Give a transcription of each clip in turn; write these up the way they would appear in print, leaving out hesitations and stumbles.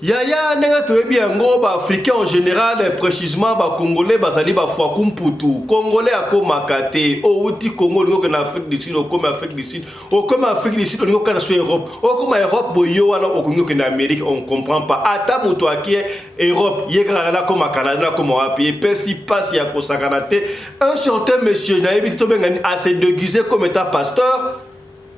Yaya nenga toyebi yango ba africain en général précisément ba congolais bazali ba fois kumputu congolais akoma kate o uti Congo lingo que na Afrique du Sud o comme Afrique du Sud o comme Afrique du Sud lingo kana so Europe o comme Europe boyo wana o kongo que na Amérique on comprend pas ata moto akie Europe yeka na comme Canada comme wapi pesi passe ya kosakana te un certain monsieur na yebi to bengani a se déguisé comme état pasteur.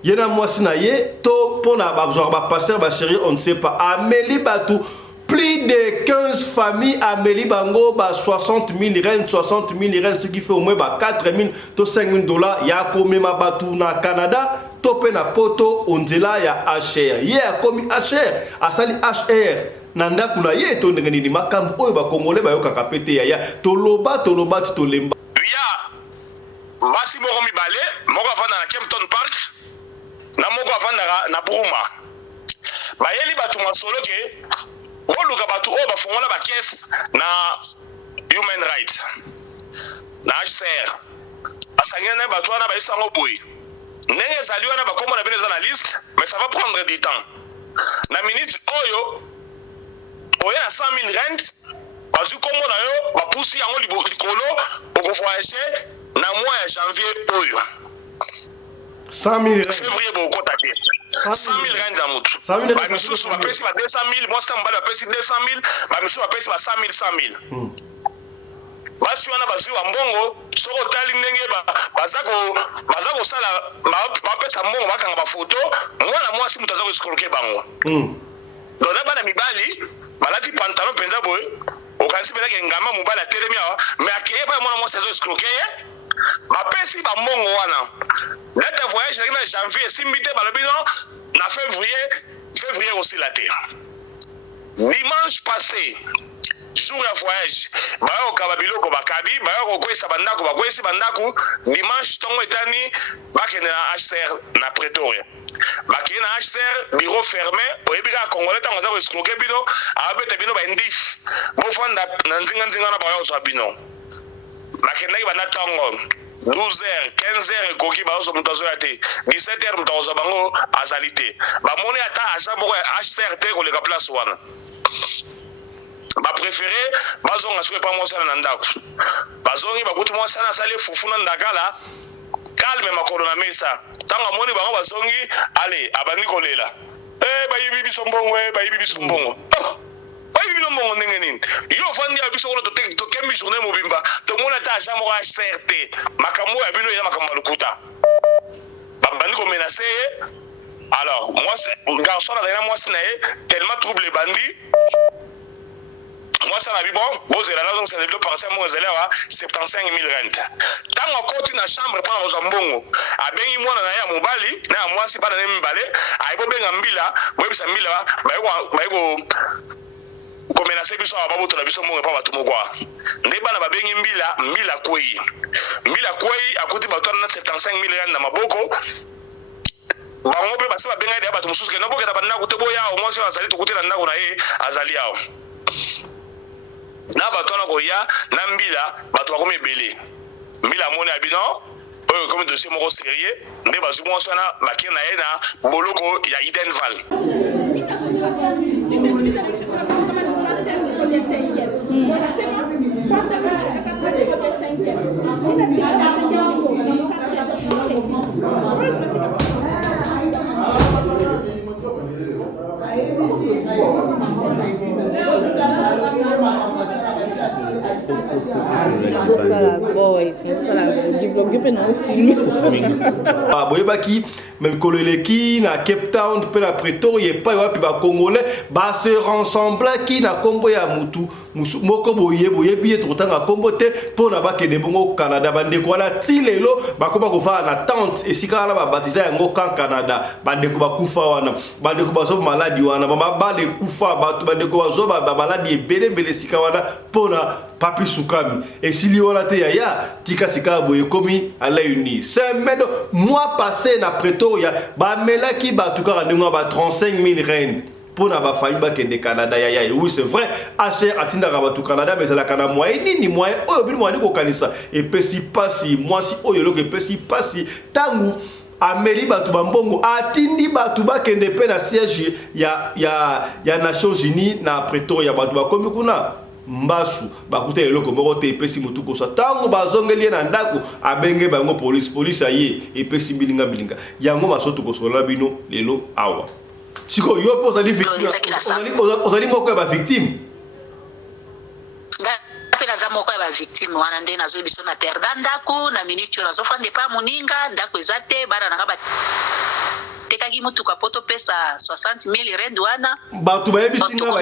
Yena mwasi na ye to pona ba besoin ba pasteur ba chéri on ne sait pas Amélie Batou plus de 15 familles Amélie Bango ba 60 000 rennes 60 000 rennes ce qui fait au moins ba 4 000 to 5 000 dollars ya komi ma Batou na Canada to pe na poto onzela ya HR ye a komi HR asali HR nanda kuna ye to ndengeni makambo oyo ba congolais ba yoka kapete ya toloba ti tolemba ya basi moko mibale moko avanda na Kempton Park na moko avanda na Bruma bayeli batu masolo ke oluka batu oyo bafongola ba caisse na human rights na HCR asangena batu wana baisango boy ndenge ezali wana bakombo na beneza na liste mais ça va prendre du temps na minute oyo oye na 100 000 rent bazu kombo na yo bapusi yango likolo okovoyage na mois ya janvier oyo 100 000 février beaucoup taqué 100 000 rand à moutou. 100 000 bah monsieur sur ma pèse va 200 000 moi c'est un bal à pèse 200 000 bah monsieur va pèse va 100 000 bah si on a basu en bongo soko tali ndenge bazako sala ba pèse en bongo bakanga ba photo moi si mutaza ko escroquer bango donc na bana mibali balati pantalon penza boy okanisi pena ke ngamba mobala telemi awa mais akeye pa moi saison escroquer ma pesi ba mbongo wana date voyage na janvier simbite balobi non na février aussi la terre dimanche passé jour ya voyage bayo ka babiloko bakabi bayo ko kwesa bandako bakwesi bandako dimanche tongo etani bakende na HCR na Pretoria bakende na HCR bureau fermé oyebika congolais tango za ko escroquer bino abete bino ba ndif bo fanda na nzinga na bayo so bino bakendaki bana ntango 12h 15h ekoki baozo moto azoya te 17h moto akoza bango azali te bamoni ata agent moko ya HCR te koleka place wana bapréféré bazonga soki epa mwasana na ndako bazongi bakuti mwasana asali fufu na ndakala calme makolo na mesa ntango amoni bango bazongi ale abandi kolela bayibi biso mbongo bayibi biso mbongo bayibi no mbongo ndenge nini yo fandi ya biso kono to kembi journée mobimba to mona ta agent moko HCRT makambo ya bino ya makambo lukuta babandi ko menacer alors moi garçon na moi c'est tellement troublé bandi moi ça la vie bon vous là donc c'est le parti moi zela 75 000 rent tango koti na chambre pour aux mbongo abengi mwana na ya mobali na moi si pas na mbale aibo benga mbila webisa mbila bayiko komenase biso ababo to na biso mbongo pa batu mokwa nde bana babengi mbila kwei akuti bato na 75 000 rent na maboko bango pe basi babenga ide bato mususu ke noboke ta banda kutobo yao moi si azali to kutela ndako na ye azali yao na bato na koya na mbila bato bakomi ebele mbila moni abino oyo comme dossier moko sérieux nde bazu mo sona bakena ye na boloko ya Idenval boyebaki même koleleki na Cape Town pe na Pretoria pa wapi ba congolais ba se rassembler ki na kombo ya mutu moko boyebi etotanga kombo te pona ba kende bongo Canada bande ko na tilelo ba koba ko fa na tente esika na ba baptiser yango kan Canada bande ko ba kufa wana bande ko ba so maladi wana ba bale kufa ba bande ko ba zo ba maladi ebele sika wana pona papi sukami esili wana te ya tika sika boye komi ala uni c'est medo mois passé na Pretoria ba melaki ba tukara ndinga ba 35 000 rand pona ba famille ba kende Canada ya oui c'est vrai HR atinda ba tu Canada mais la kana moyen nini moyen oyo bi moyen ko kanisa et pesi pasi moi si oyo lo ke pesi pasi tangu ameli batu bambongo atindi batu bakende pe na siège ya Nations Unies na Pretoria batu bakomi kuna mbasu bakute eloko moko te epesi mutu kosa tango bazongeli na ndako abenge bango police aye epesi bilinga yango masoto kosola bino lelo awa siko yo po zali victime ozali moko ya ba victime pena za moko ya ba victime wana nde nazo biso na perda ndako na minicho nazo fande pa muninga ndako ezate bana na ba tekaki mutuka poto pesa 60,000 rand wana bato bayebisinga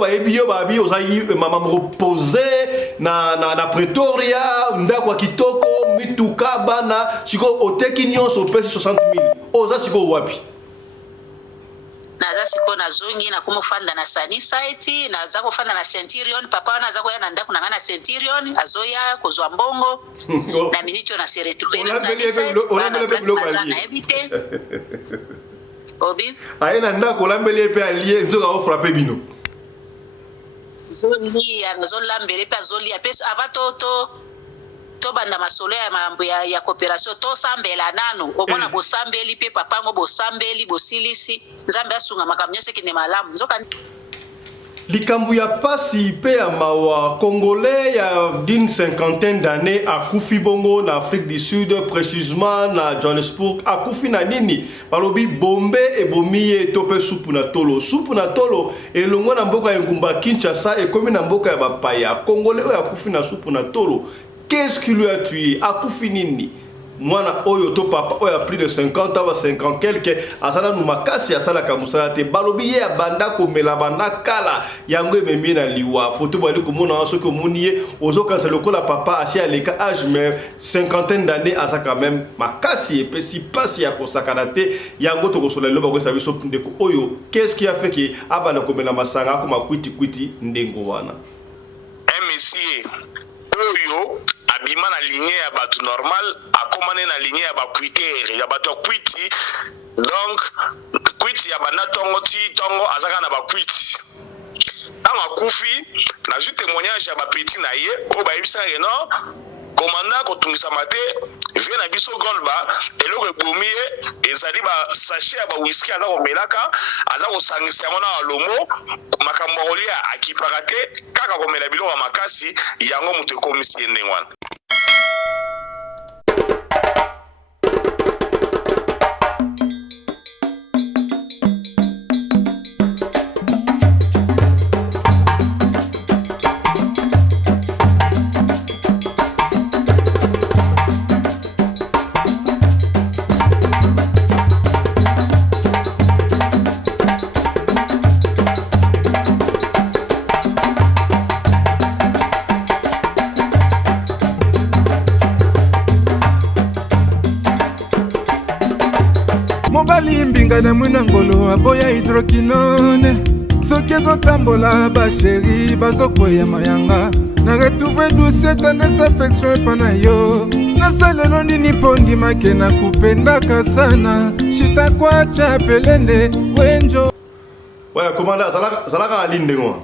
bayebiyo babi ozali mama repose na Pretoria ndako kitoko mituka bana siko oteki nyonso pesi 60,000 oza siko wapi naza siko na zongi na kumufanda na Sunny Site naza kufanda na Centurion papa wana naza koya na ndako na ngana Centurion azoya kozwa mbongo na minicho na se retrouver na Sunny Site na ebite obi aina ndako lambele pe alie nzoka o frapper bino zoli ya zolambele pe zoli ya peso avato to banda masolo ya mambo ya coopération to sambela nano obona bosambeli pe papango bosambeli bosilisi nzambe asunga makamnyose kine malamu nzoka likambu ya pasi pe ya mawa congolais ya d'une cinquantaine d'années akufi bongo na Afrique du Sud précisément na Johannesburg akufi na nini balobi bombe ebomiye to pe supu na tolo elongo na mboka ya ngumba Kinshasa ekomi na mboka ya bapaya congolais oyo akufi na supu na tolo. Qu'est-ce qui lui a tué? Akufi nini? Mwana oyo to papa oyo a plus de 50 ans, 50 quelques, asala nu makasi asala kamusala te balobi ye banda ko melabana kala yango ememi na liwa photo bali ko mona so ko muniye ozo kanza lokola papa asi aleka âge mais cinquantaine d'années asa quand même makasi et si pasi ya kosakana te yango to kosola loba ko sabiso ndeko oyo qu'est-ce qui a fait que abana ko mela masanga ko makwiti ndengo wana monsieur oyo abima na ligne ya batu normal akomane na ligne ya bakuitere ya batu kwiti donc kwiti ya bana tongo ti tongo azaka na bakwiti anga kufi na ju témoignage ya bapeti na ye o ba yebisa no komanda ko tungisa mate vie na biso golba eloko ebomiye ezali ba sachet ya ba whisky aza ko melaka aza ko sangisa yango na lomo makambo olia akipaka te kaka komela biloko makasi yango mutu ekomisi ndenge wana. Mbinga na mwina ngolo aboya hydroquinone soki ezotambola basheri bazokwea mayanga na retrouve douce tendresse affection epa na yo nasalelo nini mpo ndimake na kupendaka sana shita kwacha pelende wenjo ouais komanda zalaka alindengo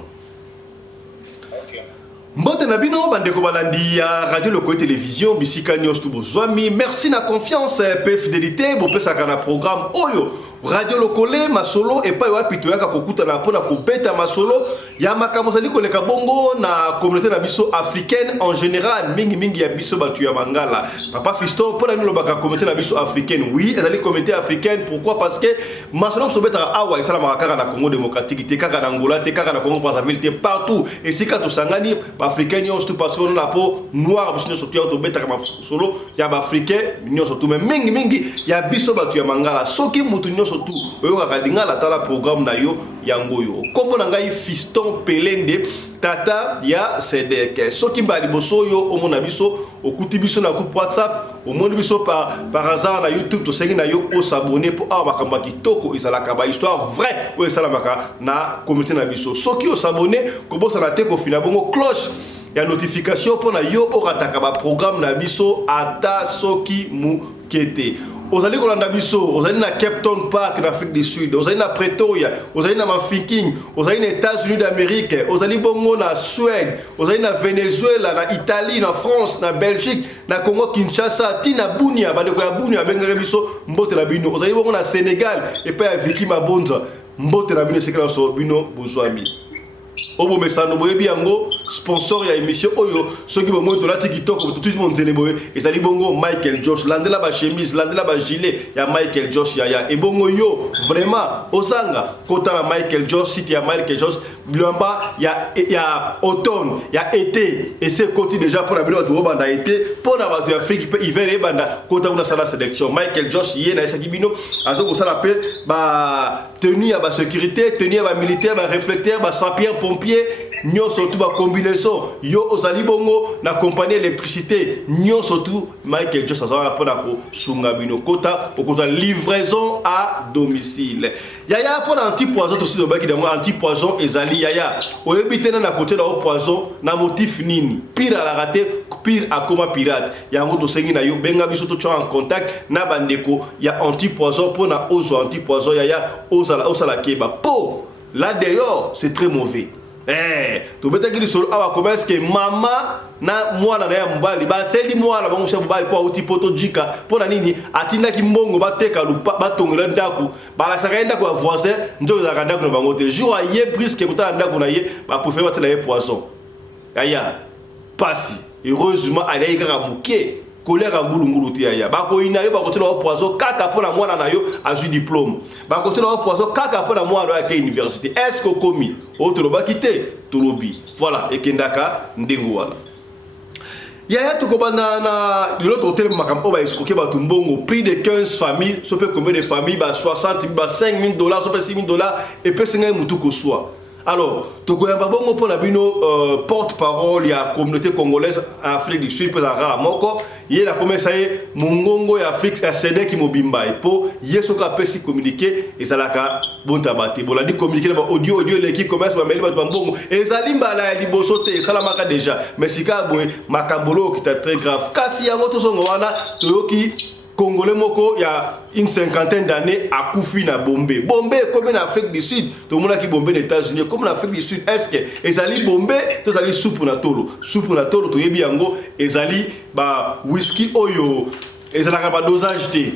Mbote na bino bandeko balandi ya radio loko télévision bisika nyos tu bozwami merci na confiance pe fidélité bo pesa kana programme oyo radio lokole masolo et pa wapi to yaka kokuta na pona ko beta masolo ya makambo zali ko leka bongo na communauté na biso africaine en général mingi ya biso batu ya mangala papa Fiston pona ni lobaka communauté na biso africaine oui ezali communauté africaine pourquoi parce que masolo to beta awa isala makaka na Congo démocratique te kaka na Angola te kaka na Congo Brazzaville te partout et sika to sangani africain nyonso parce qu'on a peau noire biso nyonso tu to beta kama solo ya ba africain nyonso tu mais mingi ya biso batu ya mangala soki mutu nyonso tu oyo ka lingala tala programme na yo yango yo kombo na ngai Fiston Pelende tata ya CDK soki mbali boso yo omona biso okuti biso na groupe WhatsApp omona biso par hasard na YouTube to sengi na yo o s'abonner pour avoir makambo kitoko ezalaka ba histoire vraie o esalamaka na communauté na biso soki o s'abonner ko bosa na te ko fina bongo cloche ya notification pour na yo o rataka ba programme na biso ata soki mu kete ozali kolanda biso ozali na Cape Town Park en Afrique du Sud ozali na Pretoria ozali na Mafiking ozali na États-Unis d'Amérique ozali bongo na Suède ozali na Venezuela na Italie na France na Belgique na Congo Kinshasa tina Bunia bandeko ya Bunia bengere biso mbote la bino ozali bongo na Sénégal et pa ya Vicky Mabonza mbote la bino sekela so bino bozwami Obo mesano boyebi yango sponsor ya émission oyo soki bomo to lati kitoko tout le monde boye ezali bongo Michael Josh landela ba chemise landela ba gilet ya Michael Josh ya et bongo yo vraiment osanga kota na Michael Josh site ya Michael Josh bilamba ya automne ya été et c'est côté déjà pour la bino to banda été pour na ba Afrique pe hiver e banda kota una sala sélection Michael Josh ye na esaki bino azoko sala pe ba tenue ya ba sécurité tenue ya ba militaire ba réflecteur ba sapeur pompier nyonso tout ba combinaison yo ozali bongo na compagnie électricité nyonso tout Michael Josh azala pona ko sunga bino kota okota livraison à domicile yaya pona anti poison aussi do baki dango anti poison ezali yaya oyebitena na côté na poison na motif nini pire à la raté pire à comme pirate yango to sengi na yo benga biso to en contact na bandeko ya anti poison pona ozo anti poison yaya osala keba po là dehors c'est très mauvais. Tu peux te dire que awa commence que maman na mwana na ya mbali ba teli mwana ba musha mbali po uti poto jika pona nini atinda ki mbongo ba teka lupa ba tongela ndaku ba la saka ndaku ya voisin ndo za ndaku na bango te jour aye brisque kuta ndaku na ye ba préférer batela ye poisson aya pasi heureusement allait ka muke colère ngulungulu ti aya ba ko ina yo ba ko tela poisson kaka pona mwana na yo azu diplôme ba ko tela poisson kaka pona mwana ya université est-ce que komi autre ba quitter tolobi voilà et kendaka ndengo wala yaya to ko bana na l'autre hôtel makampo ba escroquer ba tumbongo prix de 15 familles so peut combien de familles ba 60 000 ba $5,000 so peut $6,000 et peut singa mutu ko soit. Alors, Tokoyamba bongo pour la bino porte-parole ya communauté congolaise en Afrique du Sud pour la moko yé la commencé mongongo ya Afrique ya cédé qui mobimba et po yeso ka pesi communiquer et ça la ka bonta bati bon la dit communiquer ba audio l'équipe commerce ba meli ba bongo et zalimba la liboso te ça la maka déjà mais sika boy makambolo qui est très grave kasi yango to songo wana toyoki Congolais moko il y a une cinquantaine d'années à Koufi na Bombay. Bombay comme en Afrique du Sud, tout le monde qui Bombay les États-Unis comme en Afrique du Sud est-ce que ezali Bombay to ezali soupe na tolo to yebi yango ezali ba whisky oyo ezalaka ba dosage te.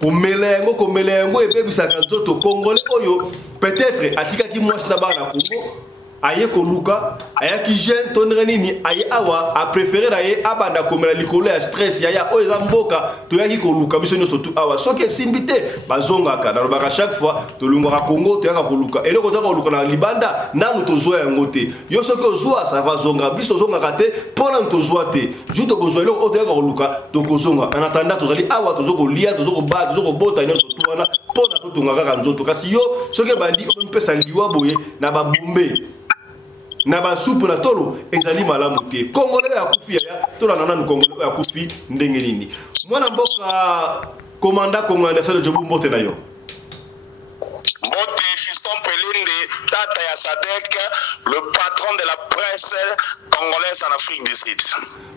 Komelengo et bebi saka nzoto Congolais oyo peut-être atika ki mwasi na ba na Congo aye koluka ayaki jeune tonre nini aye awa a préféré aye abanda komela likolo ya stress ya oza mboka to yaki koluka biso nyoso tu awa soki simbite bazonga ka na lobaka chaque fois to lungaka Congo to yaka koluka et loko to koluka na libanda nanu to zoa yango te yo soki ozwa ça va zonga biso zonga ka te pona to zoa te juto ko zoa loko to yaka koluka to ko zonga en attendant to zali awa to zoko lia to zoko ba to zoko bota nyoso tu wana pona to tunga ka nzoto kasi yo soki bandi o mpesa liwa boye na ba Bombe na ba soupe na tolo ezali malamu te Congolais ya kufi ya to na nanu Congolais ya kufi ndenge nini mwana mboka commandant Congolais de Jobu mbote na yo Mbote Fiston Pelinde tata ya Sadek le patron de la presse congolaise en Afrique du Sud.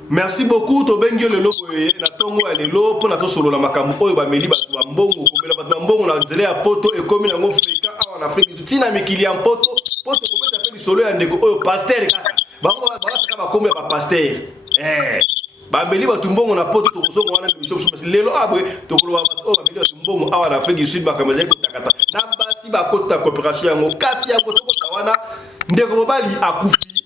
Merci beaucoup to bengio lelo boye na tongo ya lelo pona to solo na makambo oyo ba meli ba mbongo komela ba mbongo na zele ya poto e komi na ngo Afrika en Afrique du Sud tina mikili ya poto kometa pe solo ya ndeko oyo pasteur kaka bango balaka ba kombe ba pasteur ba meli ba tumbongo na poto to kozongo wana mission lelo abwe to kolwa ba to ba meli ba tumbongo awa na Afrique du Sud ba kameza ko takata na basi ba kota coopération yango kasi yango to kota wana ndeko mobali akufi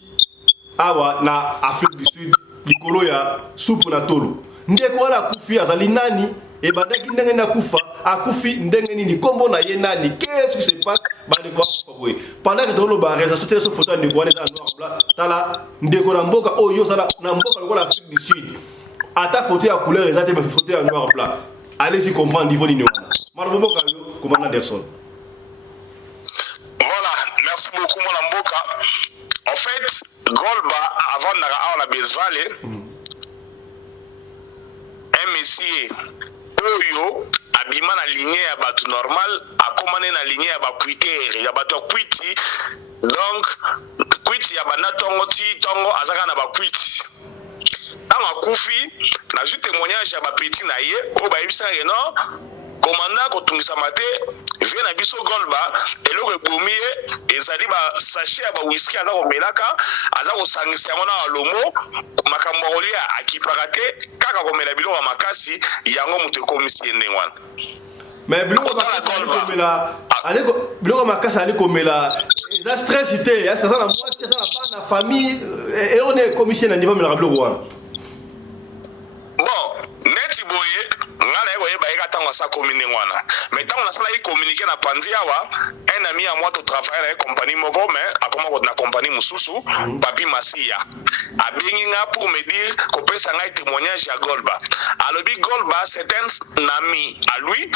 awa na Afrique du Sud likolo ya soupe na tolo ndeko wala akufi azali nani e bandaki ndenge na kufa akufi ndenge nini kombo na ye nani qu'est-ce qui se passe bandeko akufa boye pendant que tolo ba réalisation tele so photo ndeko wana za noir blanc tala ndeko na mboka oyo sala na mboka lokola Afrique du Sud ata photo ya couleur ezate ba photo ya noir blanc allez-y comprendre niveau nini wana mara mboka yo commandant Anderson. Voilà, merci beaucoup mon mboka. En fait, Golba avant on a Bezvale un messier oyo abima na ligne ya batu normal akomane na ligne ya ba kuitere ya batu kuiti donc kuiti ya bana tongo ti tongo azaka na ba kuiti anga kufi na ju témoignage ya ba petit na ye o ba yebisa ye non commandant ko tungisa mate vient na biso Golba eloko ebomi ye ezali ba sachet ya ba whisky aza ko melaka aza ko sangisa yango na lomo makambo olia akipaka te kaka ko mela biloko makasi yango mutu ekomisi ye ndenge wana. Mais biloko makasi ali komela biloko makasi ali komela eza stress te ya ça na mwasi ça na bana famille et on est commissaire na niveau mela biloko wana. Bon neti boye ngana yego yeba yeka tango sa commune wana mais tango na sala yi communiquer na pandi awa un ami à moi to travailler na compagnie moko mais akoma ko na compagnie mususu papi Masia abengi nga pour me dire ko pesa ngai témoignage ya Golba alobi Golba c'est un ami à lui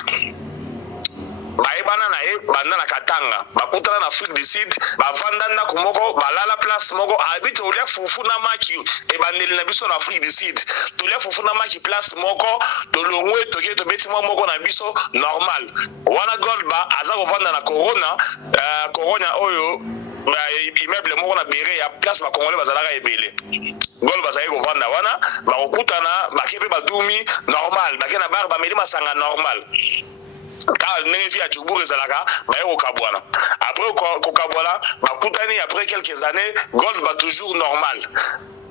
baebana na ye banda na Katanga bakutana na Afrique du Sud bavanda na komoko balala place moko habite olia fufu na maki e bandeli na biso na Afrique du Sud tolia fufu na maki place moko to longwe toke to beti moko na biso normal wana Golba aza kovanda na corona oyo immeuble moko na bere ya place ba congolais bazalaka ebele Golba zaye kovanda wana bakutana bakepe badumi normal bakena bar ba meli masanga normal car ndenge vi ya Djoubou ezalaka baye kokabwana après kokabwana bakutani après quelques années Golba toujours normal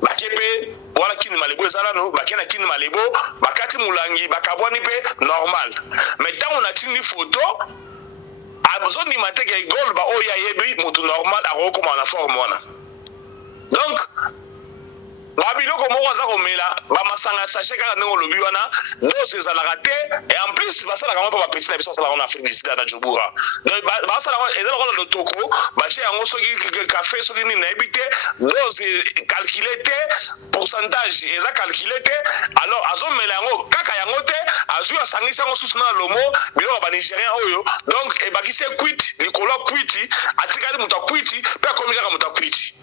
bakepe wala kini malebo ezala no bakena kini malebo bakati mulangi bakabwani pe normal mais tant on a tini photo abozoni mateke Golba oya yebi mutu normal akokoma na forme wana donc babiloko moko aza komela bamasanga sachet kaka ndenge olobi wana dose ezalaka te et en plus basalaka ngo mpo bapeti na biso basalaka na Afrique du Sud na Djoboura donc basalaka ezalaka na lotoko batie yango soki café soki nini nayebi te dose calculé te pourcentage eza calculé te alors azomela yango kaka yango te azwi asangisi yango susu na lomo biloko banigérien oyo donc ebakisi ekwiti likolo akwiti atikali moto akwiti mpe akomi kaka moto akwiti.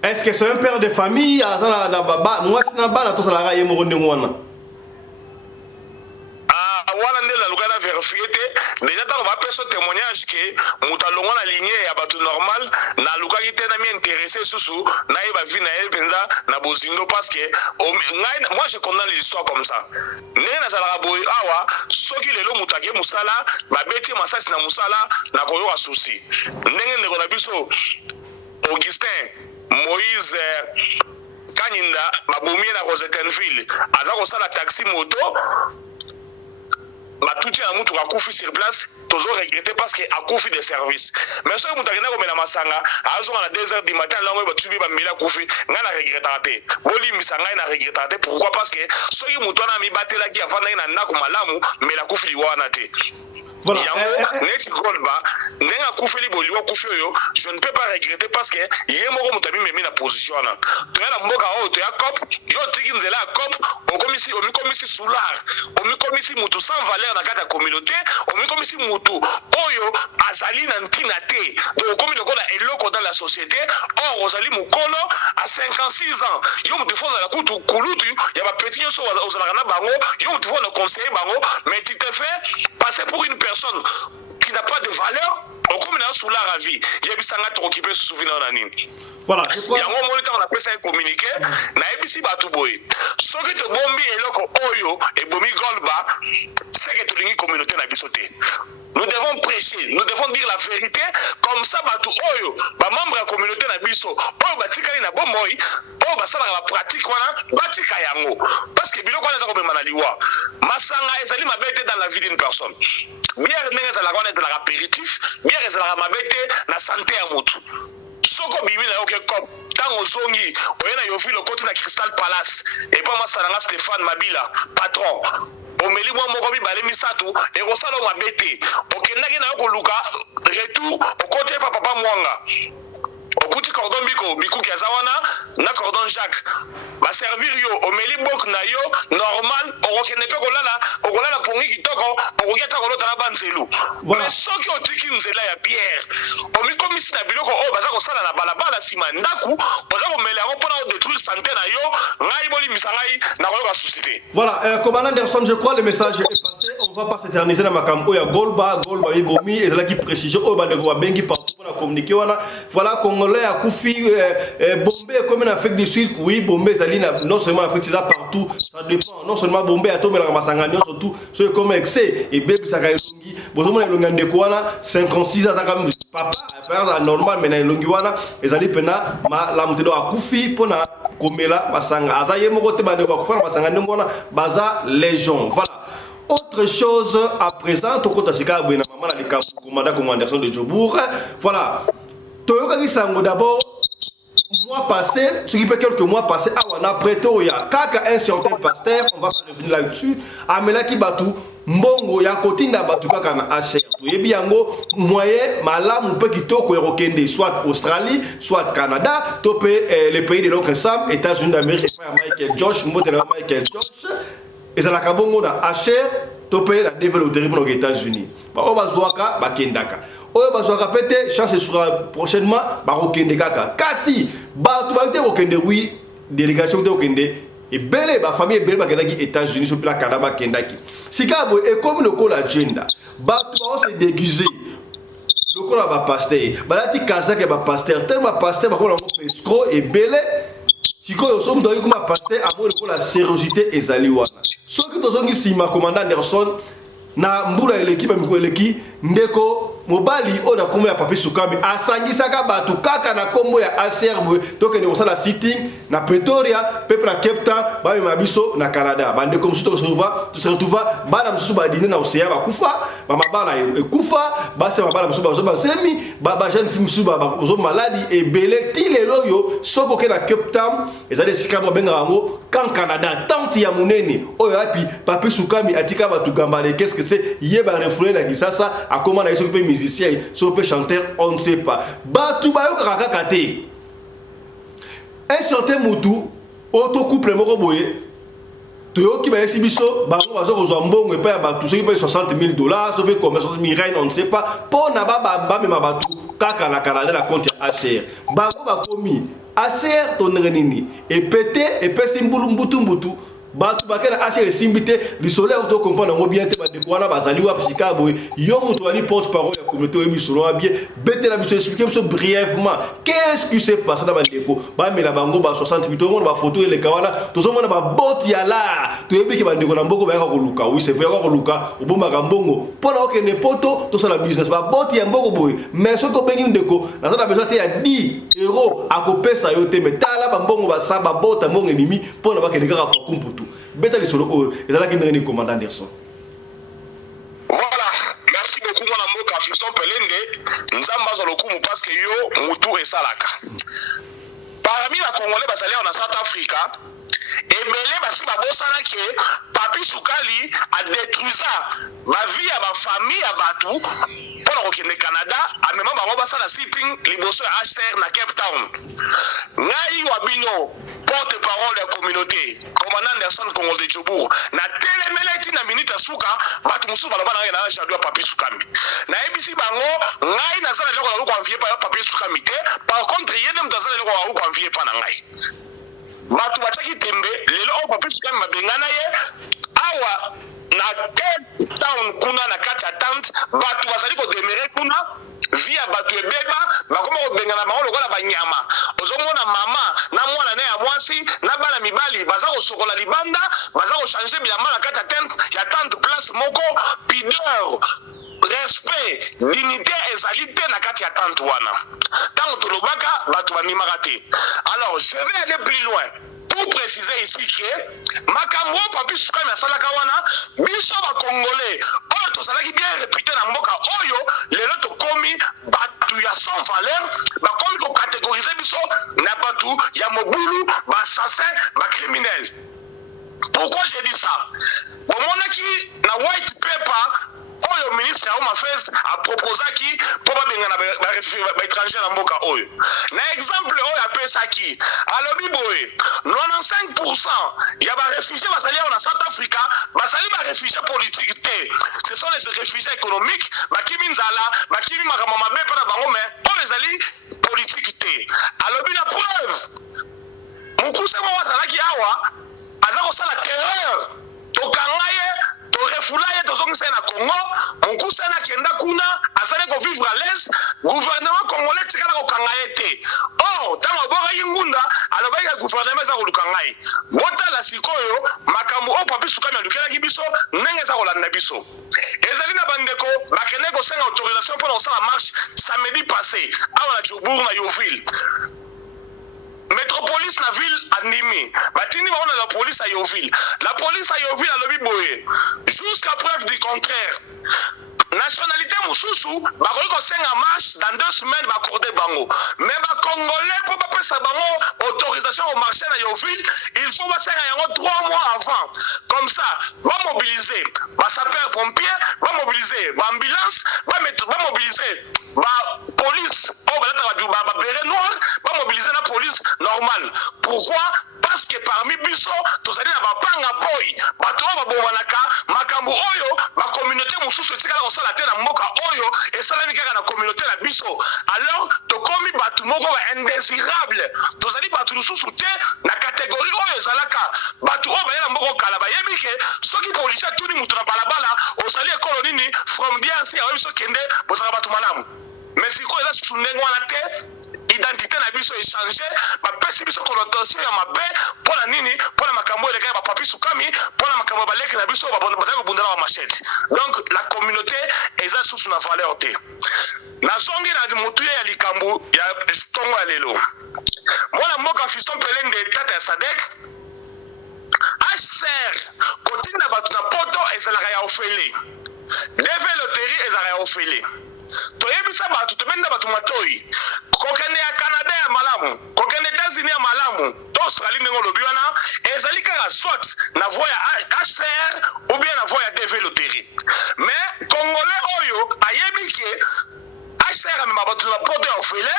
Est-ce que c'est un père de famille azala na baba moi sina bana to sala ye mo ndenge wana wana ndela lukana vérifier te déjà tant va faire ce témoignage que mutalongo na lignée ya batu normal na lukaki te na mi intéressé susu na yeba vie na elle penza na bozindo parce que moi je condamne les histoires comme ça ndenge na sala boy awa soki lelo mutake musala ba beti masasi na musala na koyoka souci ndenge ndeko na biso Augustin Moïse Kanyinda babomie na Rosetenville aza kosala taxi moto batuti ya mutu akufi sur place toujours regretter parce que akufi de service mais soki mutu akenda komela masanga azonga na 2h du matin lango batubi bamela akufi ngai na regretter te bolimbisa ngai na regretter te pourquoi parce que soki mutu wana mibatelaki avandaki na ndako malamu mela akufi liwana te. Voilà. Neti Golba nenga kufeli boliwa kufioyo je ne peux pas regretter parce que yemoko mutabi memi na position na to ya mboka o to ya cop yo tiki nzela cop okomisi omikomisi solar omikomisi mutu sans valeur na kata communauté omikomisi mutu oyo azali na ntina te to okomi lokola eloko dans la société or ozali mukolo à 56 ans yo mutu foza la kutu kulutu ya ba petit yo so ozala na bango yo mutu fo na conseiller bango mais tu te fais passer pour une personne qui n'a pas de valeur, on comme dans sous la ravie. Il y a des gens qui sont occupés sous souvenir en anime. Voilà. Il y a un moment où on appelle ça communiquer. Na ebisi batu boy. Ce que tu bombi et loko oyo et bombi Golba, c'est que tu lingi communauté na bisote. Nous devons prêcher, nous devons dire la vérité comme ça batu oyo, ba membre de la communauté na biso, oyo batika na bomoy, oyo basala la pratique wana, batika yango. Parce que biloko wana za ko na liwa. Masanga ezali mabete dans la vie d'une personne. Bien ndenge za la kona de l'apéritif, bien ezala mabete na santé ya mutu. Soko bimi na yoke kop tango zongi oyena yovi le côté na Crystal Palace et pas masalanga Stéphane Mabila patron omeli mwa moko bibale misato e kosala mabete okendaki na yoko luka retour au côté papa mwanga okuti cordon biko biku kiazawana na cordon Jacques ba servir yo omeli bok na yo normal okokende pe kolala pongi kitoko okoketa kolota na banzelu mais soki otiki nzela ya Pierre omikomisi na biloko oyo baza kosala na balabala sima ndaku baza komela yango mpona odétruire santé na yo ngai bolimisa ngai na koyoka société. Voilà, commandant Anderson, je crois le message est passé. On va pas s'éterniser dans ma camp. Oya Golba ibomi ezalaki précision oyo bandeko babengi partout pour communiquer voilà congolais a koufi bombé comme en Afrique du Sud oui bombé zalina non seulement en Afrique c'est ça partout ça dépend non seulement bombé a tomé la masanga surtout c'est comme excès et bébé ça kailongi bozomo elongi ndeko wana 56 ans comme papa faire normal mais na elongi wana ezali pena ma la mtedo a koufi pona komela masanga azaye moko te bande ba kufana masanga ndongona baza légion voilà. Autre chose à présent, au côté de maman le commandant comme Anderson de Djobour. Voilà. Toyoka Sango d'abord, mois passé, ce qui fait quelques mois passés, on a prêté au ya kaka un certain pasteur, on va pas revenir là-dessus. Amela ki batu mbongo ya kotinda batu kaka na HR. Yebi yango moyen malamu pe kitoko erokende soit Australie, soit Canada, topé les pays de l'oncle Sam, États-Unis d'Amérique, Michael Josh, Michael Josh. Et ça la kabongo na HR topé la développer pour les États-Unis. Ba obazoaka ba kendaka. Oyo bazoaka pété chance sera prochainement ba okendeka kasi ba to ba te okende oui délégation te okende et belé ba famille belé ba kendaki États-Unis sur la Canada kendaki. Sikabo et comme le col agenda ba to ba se déguiser. Le col ba pasteur. Ba lati kazaka ba pasteur tellement pasteur ba ko escroc et belé. Si nous sommes dans le pasteur, à la sérieuxité et zaliwana. Ce que nous avons dit, ma commandant Anderson, na mbula l'équipe ndeko mobali on a comme ya papi sukami asangisa batu kaka na kombo ya ACR donc ne osala sitting na Pretoria peuple na Cape Town ba mabiso na Canada bande comme tout se retrouve bana msusu ba dîner na océan ba kufa ba mabala kufa ba se mabala msusu ba zo ba semi ba jeune fille msusu ba zo maladie et belé ti lelo yo soko ke na Cape Town ezali sika bo benga ngo kan Canada tanti ya munene oyo api papi sukami atika batu gambale qu'est-ce que c'est yeba refouler na gisasa a comment na iso musicien, sur le chanteur, on ne sait pas. Batu bayo kaka kate. Un certain Moutou, auto couple moko boye. Toyo ki ba yesi biso, bango bazo kozwa mbongo e pa batu, ceux qui paye $60,000, ceux qui paye combien, $60,000, on ne sait pas. Po na ba me mabatu, kaka na Canada la compte ACR. Bango ba komi, ACR tonere nini. Et pété, et pesi mbulu mbutu. Batu bakela ache simbité le soleil auto comprendre ngo bien te ba de kwana bazali wa psika boy yo mutu ani porte parole ya communauté ebi solo bien bete la biso expliquer so brièvement qu'est-ce qui s'est passé dans bandeko ba mela bango ba 60 bito ngo ba photo ele kawana tozo mona ba boti ya la to yebi ke bandeko na mboko ba ka koluka oui c'est vrai ka koluka obomba ka mbongo pona okene poto to sala business ba boti ya mboko boy mais so ko bengi ndeko na sala besoin te ya 10 euros akopesa yo te metala ba mbongo ba saba bota mbongo mimi pona ba kene ka fakumpu Beta les solo et là qui n'est commandant Anderson. Voilà, merci beaucoup mon amour Fiston Pelende. Nzamba za lokumu parce que yo mutu esalaka. Parmi la Congolais basali en South Africa et belé basi babosana ke papi sukali a détruisa ma vie à ma famille à batu pour le Canada a même bango basala sitting liboso ya HCR na Cape Town. Ngai wabino porte-parole de la communauté, commandant Anderson Congo de Djobour, na telemeleti na minute suka, batu musu baloba na na jadua papi sukami. Na ebisi bango, ngai na zala loko na convier pa papi sukami te, par contre yene mtazala loko na convier pa na ngai. Batu bataki tembe, lelo o papi sukami mabengana ye, awa na Cape Town kuna na kati ya tente, batu basali ko demere kuna, via batu ebeba bakoma kobengana bango lokola banyama ozomona mama na mwana ne ya mwasi na bana mibali baza kosokola libanda baza kochange bilamba na kati ya tente place moko pudeur respect dignité ezali te na kati ya tente wana tango tolobaka batu bamimaka te. Alors je vais aller plus loin pour préciser ici que makambo papi sukami asalaka wana biso ba congolais oyo tozalaki bien réputé na mboka oyo lelo tokomi batu ya sans valeur bakomi ko catégoriser biso na batu ya mobulu ba assassin ba criminel. Pourquoi j'ai dit ça? Omonaki na white paper oyo ministre ya Home Affairs a proposé qui pour ba benga na étranger na mboka oyo. Na exemple oyo apesaki alobi boye 95% ya ba réfugiés basali na South Africa basali ba réfugiés politiques te. Ce sont les réfugiés économiques bakimi nzala bakimi makambo mabe pa na bango mais on les ali politique te. Alobi na preuve mukuse mo wazalaki awa azako sala terreur to kangaye to fulaya tozongisa na Congo mokusa na kenda kuna azali ko vivre à l'aise gouvernement congolais tikala ko kanga ete oh tango boka yingunda alobaka gouvernement za ko lukangai bota la sikoyo makambo o papi sukami alukela kibiso ndenge za ko landa biso ezali na bandeko bakene ko senga autorisation pour lancer la marche samedi passé awa na Djobour na Yoville Métropolis na ville andimi batini ba la police à Yoville la police à Yoville a lobi boye jusqu'à preuve du contraire nationalité mususu bakoki kosenga marche dans 2 semaines bakorde bango mais bacongolais po bapesa bango autorisation au marché na Yoville il faut basenga yango 3 mois avant comme ça bamobiliser basapeur pompier bamobiliser baambulance bamobiliser bapolice oyo balataka babere noir bamobiliser na police normale pourquoi parce que parmi biso tozali na bapanga boy bato oyo babomanaka makambo oyo bacommunauté mosusu etikala kosala te na mboka oyo esalami kaka na communauté na biso alors tokomi bato moko indésirable tozali bato mosusu te na catégorie oyo ezalaka bato oyo baye na mboka kala bayebi ke soki policier tuni mutu na balabala osali ekolo nini from DRC ayo biso kende bozala bato malamu mais sikoyo eza susu ndenge wana te identité na biso échangé bapesi biso connotation ya mabe mpona nini mpona makambo elekaka bapapi sukami mpona makambo baleki na biso bazali kobundana ba machete donc la communauté eza susu na valeur te nazongi na motuya ya likambo ya tongo ya lelo mwana mboka Fiston Pelende tata ya Sadek HCR kotinda bato na poto ezalaka ya ofele deve loterie ezalaka ya ofele toyebisa bato tomenda bato matoi kokende ya Canada ya malamu kokende États-Unis ya malamu to Australie ndenge olobi wana ezali kaka soit na voie ya HCR ou bien na voie ya DV loterie mais congolais oyo ayebi ke HCR amema bato na poto ya ofele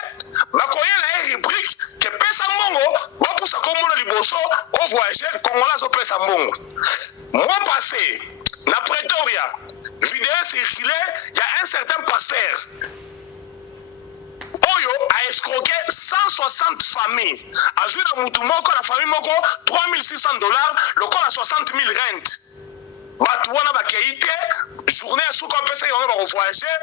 bakoyela ye rubrique ke pesa mbongo bapusa komona liboso o voyager congolais azopesa mbongo mois passé na Pretoria vidéo circulé il y a un certain pasteur oyo a escroqué 160 familles a joué na mutu moko na famille moko $3,600 lokola 60,000 rent bato wana bakei te journée ya suka pesa yango bakovoyager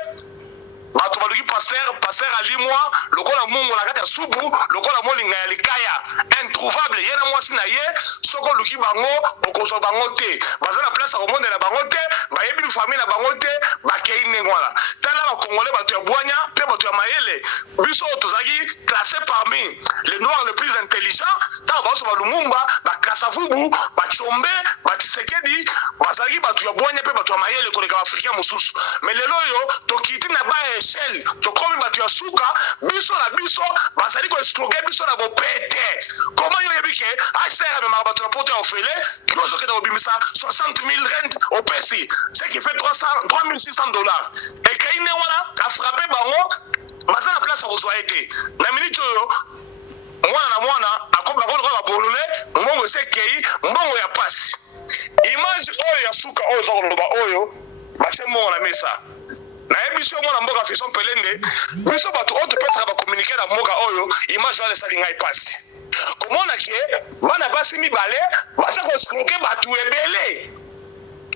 bato baluki pasteur alimwa lokola mungu na kati ya supu lokola molinga ya likaya introuvable ye na mwasi na ye soko luki bango okozwa bango te baza na place akomondela bango te bayebi famille na bango te bakei ndenge wana tala bakongole bato ya bwanya mpe bato ya mayele biso tozalaki classé parmi les noirs les plus intelligents ntango baoso balumumba bakasavubu bachombe batisekedi bazalaki bato ya bwanya mpe bato ya mayele koleka baafrikain mosusu mais lelo oyo tokiti na baya échelle tokomi bato ya suka biso na biso bazali koescroquer biso na bopete comment yoyebi ke HCR amemaka bato na poto ya ofele ozokenda kobimisa 60,000 rent opesi ce qui fait $3,600 ekei nde wana afrape bango baza na place ya kozwa ye te na minute oyo mwana na mwana akobakola babolole mbongo ese ekei mbongo ya pasi image oyo ya suka oyo eza koloba oyo batie mbongo na mesa nayebi biso mwana mboka Fiston Pelende biso bato oyo topesaka bakomunike na mboka oyo image wana esali ngai pasi komona ke bana basi mibale baza koescroke bato ebele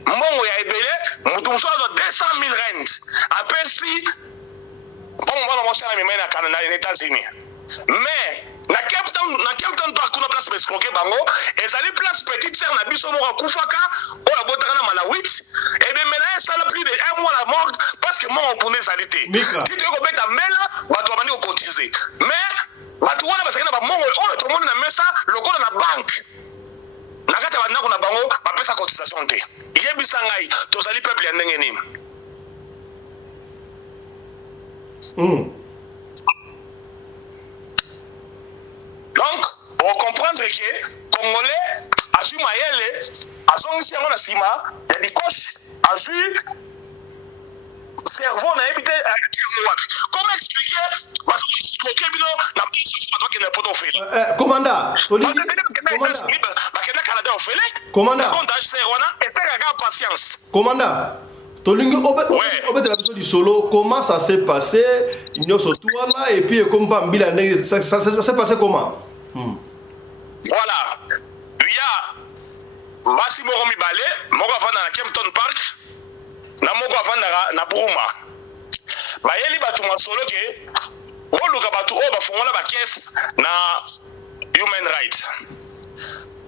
mbongo ya ebele mutu mosusu azwa 200,000 rent apesi mpongo mwana mwasi ana mimai na États-Unis mais na Cape Town park kuna place baescroke bango ezali place petite sœur na biso moko akufaka oyo abotaka na malawit ebemela esala plus de 1 mois la mort parce que mongo mpuna ezali te tito ekobeta mbela bato babandi kokotize mais bato wana bazali na bamongo oyo tomoni na mesa lokola na banke na kati ya bandako na bango bapesa cotisation te yebisa ngai tozali peuple ya ndenge nini donc pour comprendre que congolais azwi mayele azongisi yango na nsima ya dikoshi azwi cerveau nayebi te yango wapi comment expliquer bazokoke bino na bato bakende na poto ofele commanda bakende Canada ofele commanda compte HCR wana etekaka patience commanda tolingi obetela biso lisolo comment ça s'est passé nyonso tu wana et puis comme pas mbila ndenge ça s'est passé comment voilà il y a basi moko mibale moko avanda na Cape Town Park na moko avandaka na Bruma bayeli bato masolo ke oluka bato oyo bafongola bakiese na human rights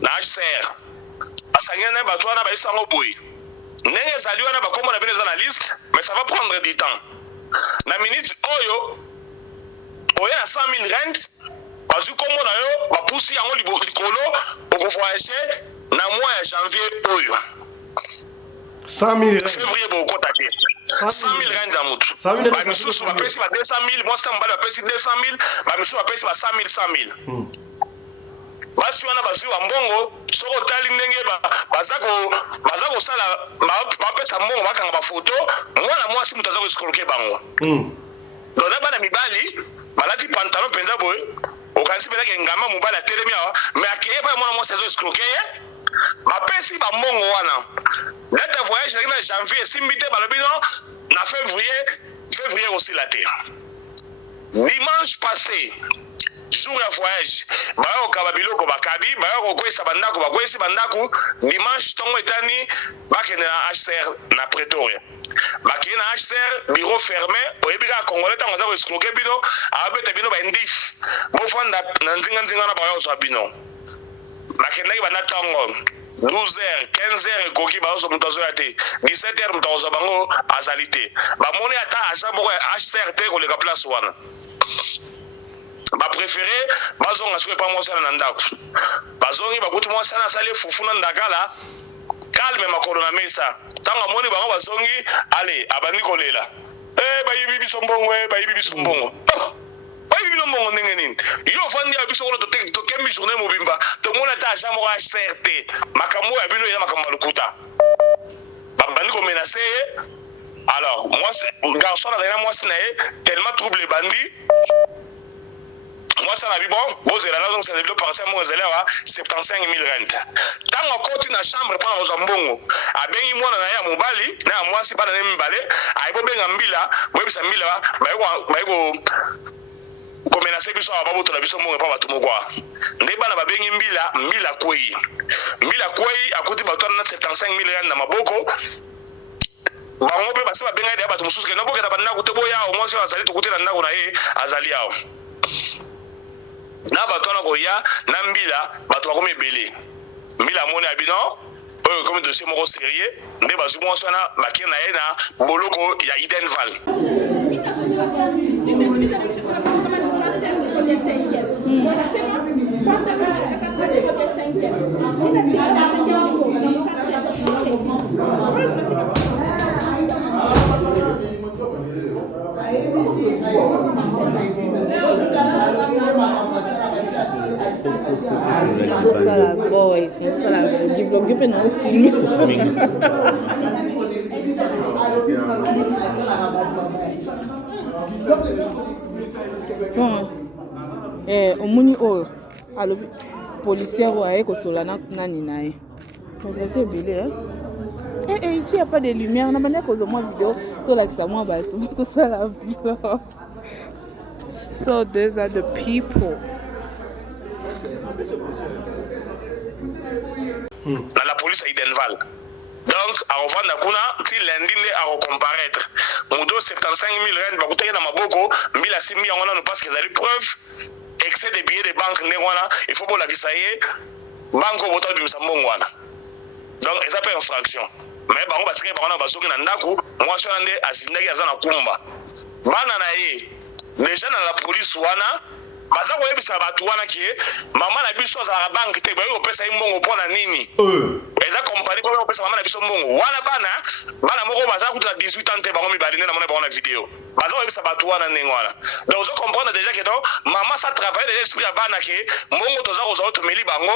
na HCR basangana na bato wana bayisa yango boye ndenge ezali wana bakombo na bino eza na liste mais ça va prendre du temps na minute oyo oye na 100 000 rent bazwi kombo na yo bapusi yango likolo okovoyage na mois ya janvier oyo 100 000 février bokota te 100 000 rand na mutu bamisusu bapesi ba 200 000 mwasi na mobali bapesi 200 000 bamisusu bapesi ba 100 000 basi wana bazwi wa mbongo soko otali ndenge baza kosala bapesa mbongo bakanga bafoto mwana mwasi moto aza koeskoloke bango dona bana mibali balati pantalon mpenza boye okanisi mpenza ngama mobali atelemi awa me akeye pa mwana mwasi aza koeskoloke ye bapesi bambongo wana date ya voyage na janvier esimbi te balobi no na février kosila te dimanche passé jour ya voyage baya kokaba biloko bakabi baya kokwesa bandako bakwesi bandako dimanche ntongo etani bakende na HCR na Pretoria bakende na HCR bureau fermé oyebi kaka congolais ntango aza koeskroke bino ababeta bino baindif bofanda na nzinga wana baya kozwa bino bakendaki banda ntongo 12h 15h ekoki baozo moto azoya te 17h moto akozwa bango azali te bamoni ata agent moko ya HCR te koleka place wana bapréféré bazonga soki epa mwasi wana na ndako bazongi bakuti mwasi wana asali fufu na ndakala kalme makolo na mesa ntango amoni bango bazongi ale abandi kolela bayibi biso mbongo bayibi biso mbongo bayibi bino mbongo ndenge nini yo ofandi ya biso kono tokembi journée mobimba tomona ata agent moko HCR te makambo ya bino eza makambo ya lokuta babandi komenase ye alors garçon azali na mwasi na ye tellement trouble ebandi mwasi na bi bon bozela na donc c'est le parcelle mo ezela wa 75 000 rand tango akoti na chambre pa kozwa mbongo abengi mwana na ye ya mobali na ya mwasi bana ne mbale ayibobenga mbila boyebisa mbila bayiko komenase biso ababotola biso mbongo pa bato mokwa nde bana babengi mbila kwei akuti bato na 75 000 rand na maboko bango mpe basi babenga ide ya bato mosusu kenda boketa bandako te boya o mwasi azali tokuti na ndako na ye azali awo na bato wana koya na mbila bato bakomi ebele mbila amoni ya bino oyo ekomi dossier moko sérieux nde bazwi mwasi wana bakie na ye na boloko ya Idenval Sala voz, sala divulgue pe não filme. Bom, omuni oyo alobi policier oyo aye kosola nani na ye. C'est belé hein. Il n'y a pas de lumière, on a pas de moi vidéo, tout là que ça moi tout ça la vidéo. So these are the people. Na la police à Idenval. Donc, à revendre kuna ti lundi ne à recomparaître. Mudo 75 000 rand bakutaki na maboko, mbila simbi yango na parce qu'ils avaient preuve excès de billets de banque ne wana, il faut bola kisaye banque boto bimisa mbongo wana. Donc, ça peut infraction. Mais bango batikaki bango na bazoki na ndako, mwasi wana nde azindaki aza na kumba. Bana na ye déjà na la police wana baza koyebisa bato wana ke mama na biso azalaka banke te bayi kopesa ye mbongo mpona nini eza kompani koyo kopesa mama na biso mbongo wana bana moko baza kuta 18 ans te bango mibali nde namona bango na video baza koyebisa bato wana ndenge wana donc ozo comprendre déjà ke donc mama sa travaille déjà esprit ya bana ke mbongo toza kozwa otomeli bango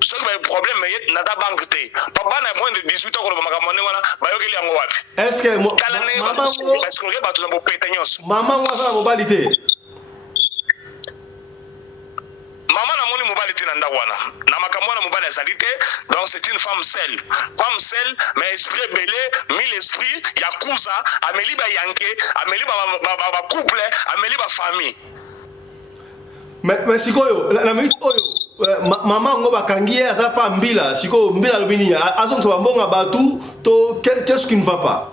soki baye problème ye naza banke te pa bana moins de 18 ans koloba makambo ndenge wana bayokeli yango wapi est-ce que bato na bopete nyonso mama ngo azala mobali te maman na moni mobali te na ndako wana na makambo wana mobali azali te donc c'est une femme seule mais esprit belé mille esprit ya kuza ameli ba yanke ameli ba couple ameli ba famille mais sikoyo na minute oyo mama ngo bakangi ye aza pa mbila sikoyo mbila lobini azongisa bambonga batu to qu'est-ce qui ne va pas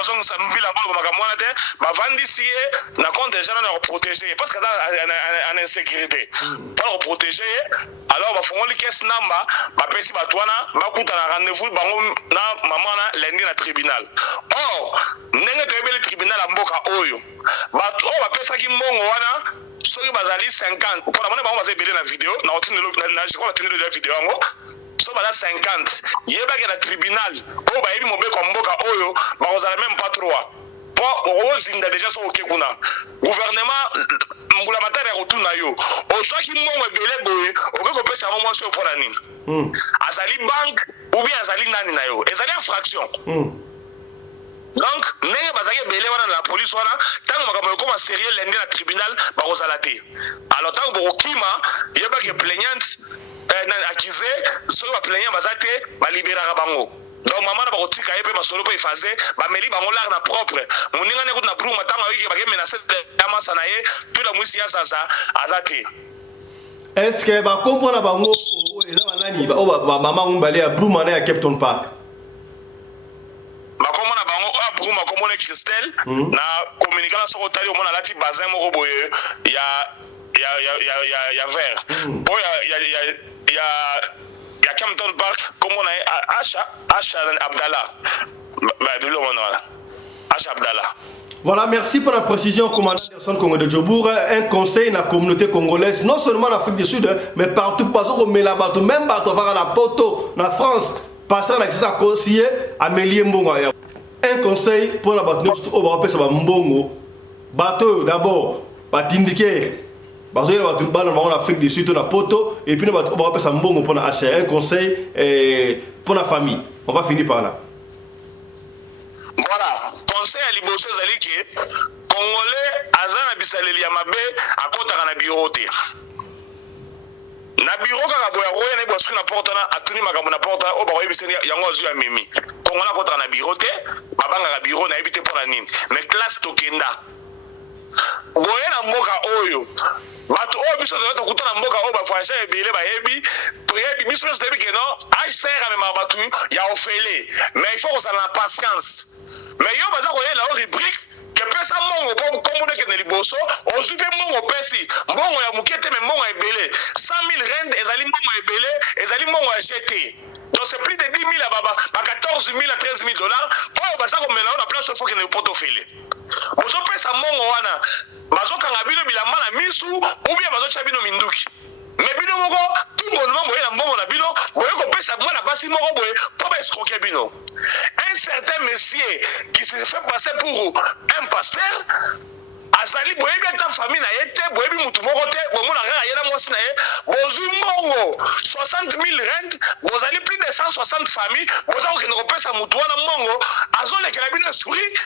bazongisa mbila bolo makambo wana te bavandisi ye na compte déjà na protéger parce que en insécurité pour protéger alors bafongoli caisse number bapesi bato wana bakuta na rendez-vous bango na mama na lundi na tribunal or ndenge toyebeli tribunal ya mboka oyo bato oyo bapesaki mbongo wana soki bazali 50 mpona mona bango baza ebele na video na otindelo ya video yango so baza 50 yebaki na tribunal oyo bayebi mobeko ya mboka oyo bakozala même pas 3 po okozinda déjà so oke kuna gouvernement mbula matari ya kotuna yo ozwaki mbongo ebele boye okoki kopesa yango mwasi oyo mpona nini azali banque ou bien azali nani na yo ezali infraction donc ndenge bazaki ebele wana na la police wana ntango makambo ekoma sérieux lende na tribunal bakozala te alors ntango bokokima yebaki plaignante accusé soki baplaignant baza te balibéraka bango donc mama na bakotika ye mpe masolo mpo efase bameli bango lare na propre moninga ne kuti na bruma ntango ayiki bakemenase ya masa na ye to na mwisi ya zaza aza te est-ce que bakomprendre bango eza banani bamama ngubale ya bruma na ya Capton Park bakombo na bango oyo bruma kombo na Christelle na communicant soko otali omona alati bazin moko boye ya vert oyo ya Capton Park kombo na Asha Abdallah Asha Abdallah. Voilà, merci pour la précision, commandant Anderson Congo de Djobour. Un conseil dans la communauté congolaise, non seulement en Afrique du Sud, mais partout, parce qu'on met la bateau, même bateau, à la Poto, en France, passer à l'accès à conseiller, Amélie Mbongo. Un conseil pour la bateau, au Baropé, ça va Mbongo. Bateau, d'abord, t'indiquer. Parce que bateau, en Afrique du Sud, on a Poto, et puis on va Baropé, ça Mbongo pour acheter. Un conseil pour la famille. On va finir par là. Voilà, conseil à liboso ezali ke Congolais aza na bisaleli ya mabe akotaka na bureau te. Na bureau kaka boya roya na bosri na porte na atuni makambo na porte o ba yebiseni yango azu ya mimi. Congolais akotaka na bureau te, babanga ka bureau na yebite pour la nini. Mais classe tokenda. Boye na mboka oyo bato oyo biso toza kutana mboka oyo bafranchise ebele bayebi toyebi biso nyonso toyebi ke non HCR amemaka bato ya ofele mais il faut kozala na patience mais yo baza koyela o rubrique kepesa mbongo po kombo nekende liboso ozwi mpe mbongo opesi mbongo ya moke te me mbongo ya ebele 100 000 rand ezali mbongo ebele ezali mbongo ya gt donc c'est plus de 10 000 ba 14 000 à 13 000 dollars oyo baza komela na place ofo kende potofele bozopesa mbongo wana bazokanga bino bilamba na misu ou bien bazotya bino minduki mais bino moko tout bonnement boye na mbongo na bino boye kopesa mwana basi moko boye po baescroquer bino un certain monsieur qui se fait passer pour un pasteur azali boyebi ata famille na ye te boyebi mutu moko te bomona kaka ye na mwasi na ye bozwi mbongo 60 000 rand bozali plus de 160 famille boza kokende kopesa mutu wana mbongo azolekela bino esprit